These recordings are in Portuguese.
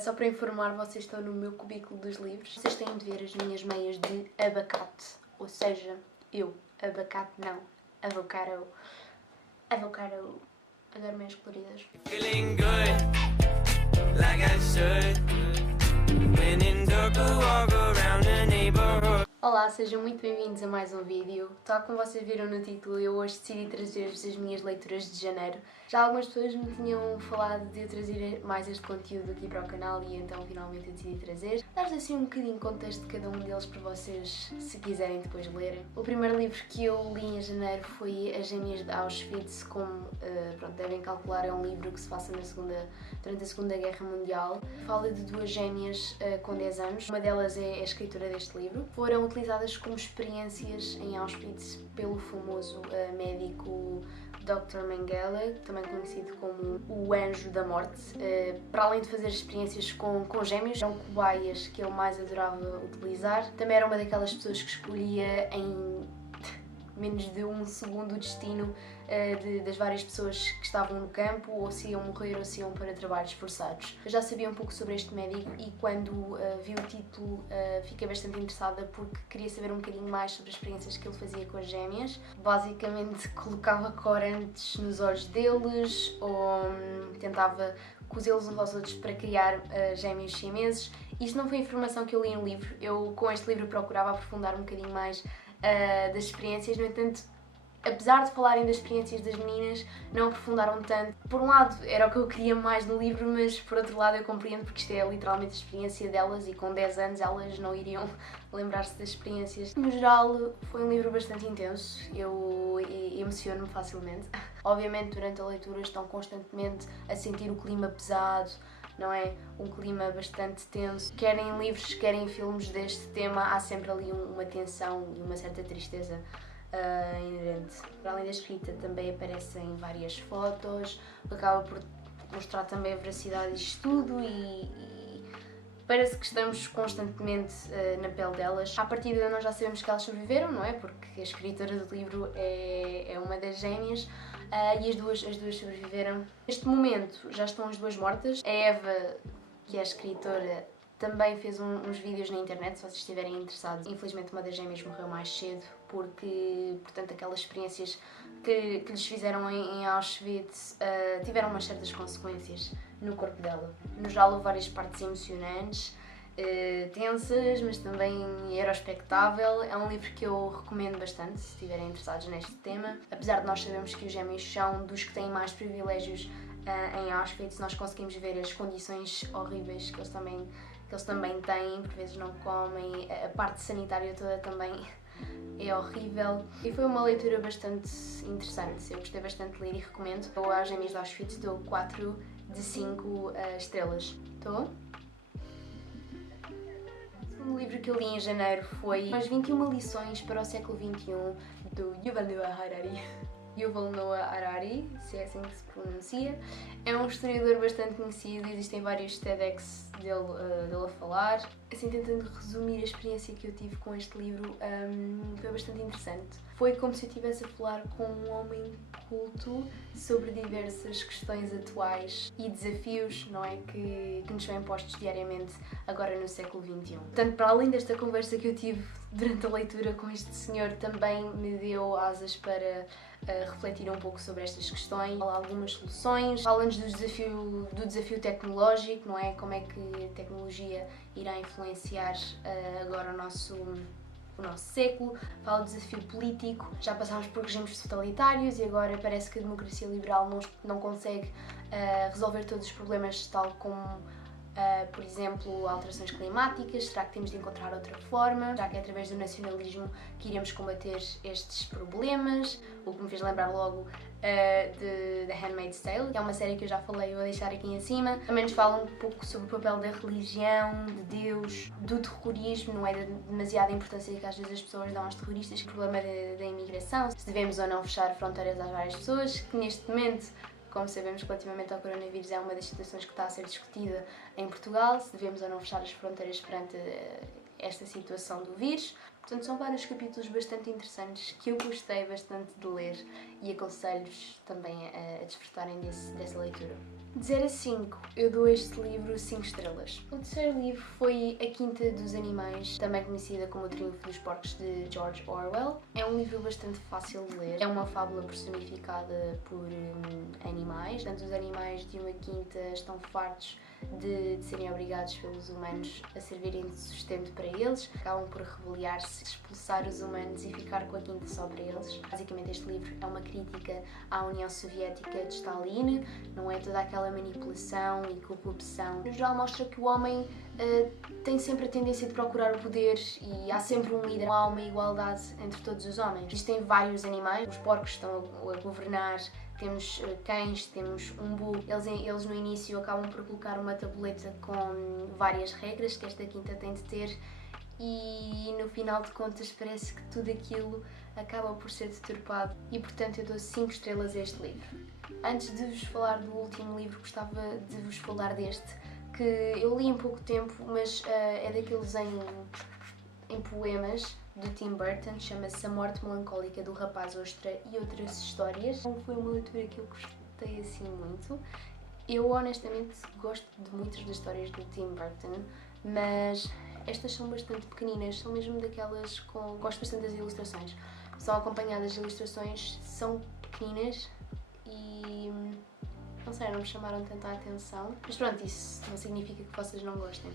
Só para informar, vocês estão no meu cubículo dos livros. Vocês têm de ver as minhas meias de abacate. Ou seja, abacate não, avocado. Avocado. Adoro meias coloridas. Feeling good, like I should. When in dark, walk around the neighborhood. Olá, sejam muito bem-vindos a mais um vídeo. Tal como vocês viram no título, eu hoje decidi trazer-vos as minhas leituras de janeiro. Já algumas pessoas me tinham falado de eu trazer mais este conteúdo aqui para o canal e então finalmente eu decidi trazer. Dar-vos assim um bocadinho de contexto de cada um deles para vocês, se quiserem depois lerem. O primeiro livro que eu li em janeiro foi As Gêmeas de Auschwitz, como devem calcular, é um livro que se passa durante a Segunda Guerra Mundial. Fala de duas gêmeas com 10 anos, uma delas é a escritora deste livro. Foram utilizadas como experiências em Auschwitz pelo famoso médico Dr. Mengele, também conhecido como o Anjo da Morte. Para além de fazer experiências com gêmeos, eram cobaias que ele mais adorava utilizar. Também era uma daquelas pessoas que escolhia em menos de um segundo o destino das várias pessoas que estavam no campo, ou se iam morrer ou se iam para trabalhos forçados. Eu já sabia um pouco sobre este médico e quando vi o título fiquei bastante interessada porque queria saber um bocadinho mais sobre as experiências que ele fazia com as gêmeas. Basicamente colocava corantes nos olhos deles ou tentava cozê-los uns aos outros para criar gêmeos siameses. Isto não foi informação que eu li no livro. Eu com este livro procurava aprofundar um bocadinho mais das experiências. No entanto, apesar de falarem das experiências das meninas, não aprofundaram tanto. Por um lado era o que eu queria mais no livro, mas por outro lado eu compreendo porque isto é literalmente a experiência delas e com 10 anos elas não iriam lembrar-se das experiências. No geral foi um livro bastante intenso, eu emociono-me facilmente. Obviamente durante a leitura estão constantemente a sentir o clima pesado, não é? Um clima bastante tenso. Quer em livros, quer em filmes deste tema, há sempre ali uma tensão e uma certa tristeza inerente. Para além da escrita também aparecem várias fotos, acaba por mostrar também a veracidade disto tudo e parece que estamos constantemente na pele delas. À partida nós já sabemos que elas sobreviveram, não é? Porque a escritora do livro é uma das gêmeas. E as duas sobreviveram. Neste momento já estão as duas mortas. A Eva, que é a escritora, também fez uns vídeos na internet, se vocês estiverem interessados. Infelizmente uma das gêmeas morreu mais cedo porque, portanto, aquelas experiências que lhes fizeram em Auschwitz tiveram umas certas consequências no corpo dela. No geral houve várias partes emocionantes, tensas, mas também era expectável. É um livro que eu recomendo bastante se estiverem interessados neste tema. Apesar de nós sabermos que os gêmeos são dos que têm mais privilégios em Auschwitz, nós conseguimos ver as condições horríveis que eles também têm, por vezes não comem, a parte sanitária toda também é horrível. E foi uma leitura bastante interessante, eu gostei bastante de ler e recomendo. Eu às Gêmeas de Auschwitz dou 4 de 5 estrelas. Estou? O livro que eu li em janeiro foi As 21 Lições para o Século XXI, do Yuval Noah Harari. Yuval Noah Harari, se é assim que se pronuncia. É um historiador bastante conhecido, existem vários TEDx dele a falar. Assim, tentando resumir a experiência que eu tive com este livro, foi bastante interessante. Foi como se eu estivesse a falar com um homem culto sobre diversas questões atuais e desafios, não é, que nos são impostos diariamente agora no século XXI. Portanto, para além desta conversa que eu tive durante a leitura com este senhor, também me deu asas para refletir um pouco sobre estas questões, algumas soluções, fala-nos do desafio tecnológico, não é? Como é que a tecnologia irá influenciar agora o nosso século, fala do desafio político, já passámos por regimes totalitários e agora parece que a democracia liberal não consegue resolver todos os problemas, tal como por exemplo, alterações climáticas. Será que temos de encontrar outra forma? Será que é através do nacionalismo que iremos combater estes problemas? O que me fez lembrar logo de The Handmaid's Tale, que é uma série que eu já falei, eu vou deixar aqui em cima. Também nos fala um pouco sobre o papel da religião, de Deus, do terrorismo, não é demasiada importância que às vezes as pessoas dão aos terroristas, o problema da imigração, se devemos ou não fechar fronteiras às várias pessoas, que neste momento, como sabemos, relativamente ao coronavírus, é uma das situações que está a ser discutida em Portugal, se devemos ou não fechar as fronteiras perante esta situação do vírus. Portanto, são vários capítulos bastante interessantes que eu gostei bastante de ler e aconselho-vos também a desfrutarem dessa leitura. De 0 a 5, eu dou este livro 5 estrelas. O terceiro livro foi A Quinta dos Animais, também conhecida como O Triunfo dos Porcos, de George Orwell. É um livro bastante fácil de ler. É uma fábula personificada por animais. Portanto, os animais de uma quinta estão fartos de serem obrigados pelos humanos a servirem de sustento para eles. Acabam por rebeliar-se, expulsar os humanos e ficar com a quinta só para eles. Basicamente, este livro é uma crítica à União Soviética de Stalin. Não é toda aquela manipulação e corrupção. No geral, mostra que o homem tem sempre a tendência de procurar o poder e há sempre um líder. Não há uma igualdade entre todos os homens. Existem vários animais. Os porcos estão a governar. Temos cães, temos umbu. Eles no início acabam por colocar uma tabuleta com várias regras que esta quinta tem de ter e no final de contas parece que tudo aquilo acaba por ser deturpado e portanto eu dou 5 estrelas a este livro. Antes de vos falar do último livro, gostava de vos falar deste, que eu li em pouco tempo, mas é daqueles em poemas do Tim Burton, chama-se A Morte Melancólica do Rapaz Ostra e Outras Histórias. Não foi uma leitura que eu gostei assim muito. Eu honestamente gosto de muitas das histórias do Tim Burton, mas estas são bastante pequeninas, são mesmo daquelas com... Gosto bastante das ilustrações. São acompanhadas, as ilustrações são pequeninas e... não sei, não me chamaram tanta atenção. Mas pronto, isso não significa que vocês não gostem.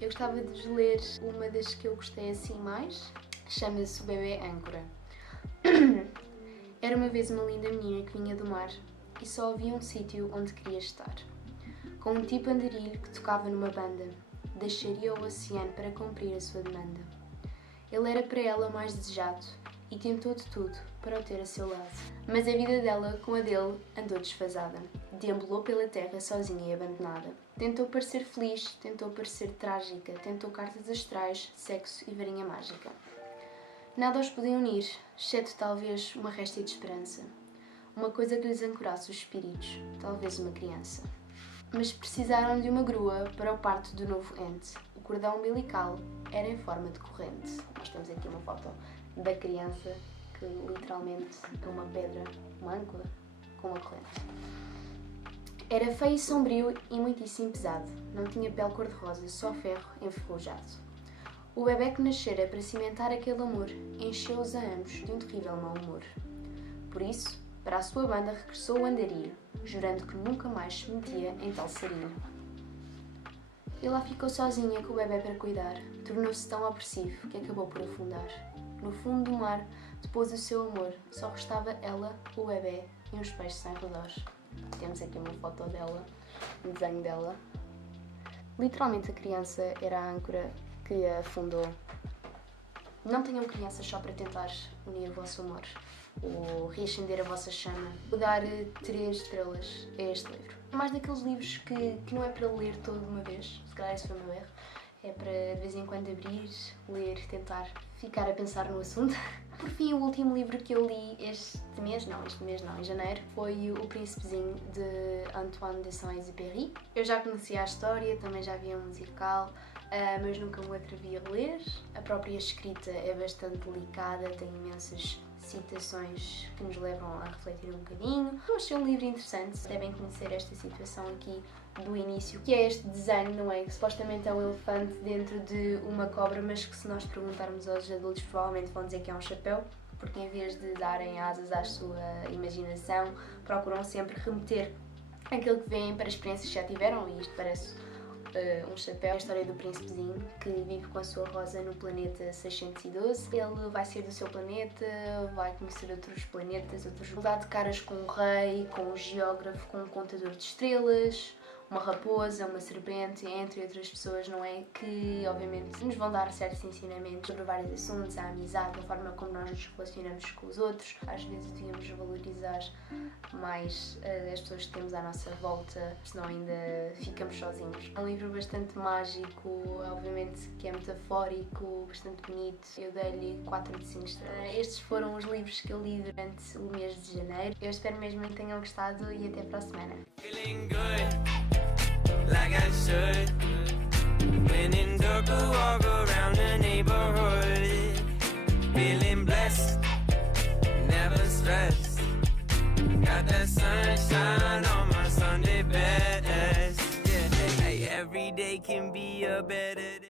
Eu gostava de vos ler uma das que eu gostei assim mais. Chama-se O Bebê Âncora. Era uma vez uma linda menina que vinha do mar e só havia um sítio onde queria estar. Com um tipo andarilho que tocava numa banda, deixaria o oceano para cumprir a sua demanda. Ele era para ela o mais desejado e tentou de tudo para o ter a seu lado. Mas a vida dela, com a dele, andou desfasada. Deambulou pela terra sozinha e abandonada. Tentou parecer feliz, tentou parecer trágica, tentou cartas astrais, sexo e varinha mágica. Nada os podia unir, exceto talvez uma réstia de esperança. Uma coisa que lhes ancorasse os espíritos, talvez uma criança. Mas precisaram de uma grua para o parto do novo ente. O cordão umbilical era em forma de corrente. Nós temos aqui uma foto da criança que literalmente é uma pedra, uma âncora com uma corrente. Era feio e sombrio e muitíssimo pesado. Não tinha pele cor-de-rosa, só ferro enferrujado. O bebé que nascera para cimentar aquele amor encheu-os a ambos de um terrível mau humor. Por isso, para a sua banda regressou o andarilho, jurando que nunca mais se metia em tal sarilho. E lá ficou sozinha com o bebé para cuidar. Tornou-se tão opressivo que acabou por afundar. No fundo do mar, depois do seu amor, só restava ela, o bebé e uns peixes sem redor. Temos aqui uma foto dela, um desenho dela. Literalmente a criança era a âncora que a afundou. Não tenham crianças só para tentar unir o vosso amor ou reacender a vossa chama. Vou dar 3 estrelas a este livro. É mais daqueles livros que não é para ler todo de uma vez, se calhar esse foi o meu erro. É para de vez em quando abrir, ler, tentar ficar a pensar no assunto. Por fim, o último livro que eu li este mês não, em janeiro, foi O Príncipezinho, de Antoine de Saint-Exupéry. Eu já conhecia a história, também já vi um musical, mas nunca me atrevi a ler. A própria escrita é bastante delicada, tem imensas citações que nos levam a refletir um bocadinho. Eu achei um livro interessante, devem conhecer esta situação aqui do início, que é este desenho, não é? Que supostamente é um elefante dentro de uma cobra, mas que se nós perguntarmos aos adultos provavelmente vão dizer que é um chapéu, porque em vez de darem asas à sua imaginação, procuram sempre remeter aquilo que veem para experiências que já tiveram, e isto parece um chapéu. É a história do príncipezinho que vive com a sua rosa no planeta 612. Ele vai sair do seu planeta, vai conhecer outros planetas, vai dar de caras com um rei, com um geógrafo, com um contador de estrelas, uma raposa, uma serpente, entre outras pessoas, não é? Que, obviamente, nos vão dar certos ensinamentos sobre vários assuntos, a amizade, a forma como nós nos relacionamos com os outros. Às vezes devíamos valorizar mais as pessoas que temos à nossa volta, senão ainda ficamos sozinhos. É um livro bastante mágico, obviamente que é metafórico, bastante bonito. Eu dei-lhe 4 de 5 estrelas. Estes foram os livros que eu li durante o mês de janeiro. Eu espero mesmo que tenham gostado e até para a semana. Like I should. When in dark, I walk around the neighborhood, feeling blessed, never stressed. Got that sunshine on my Sunday bed. can be a better day.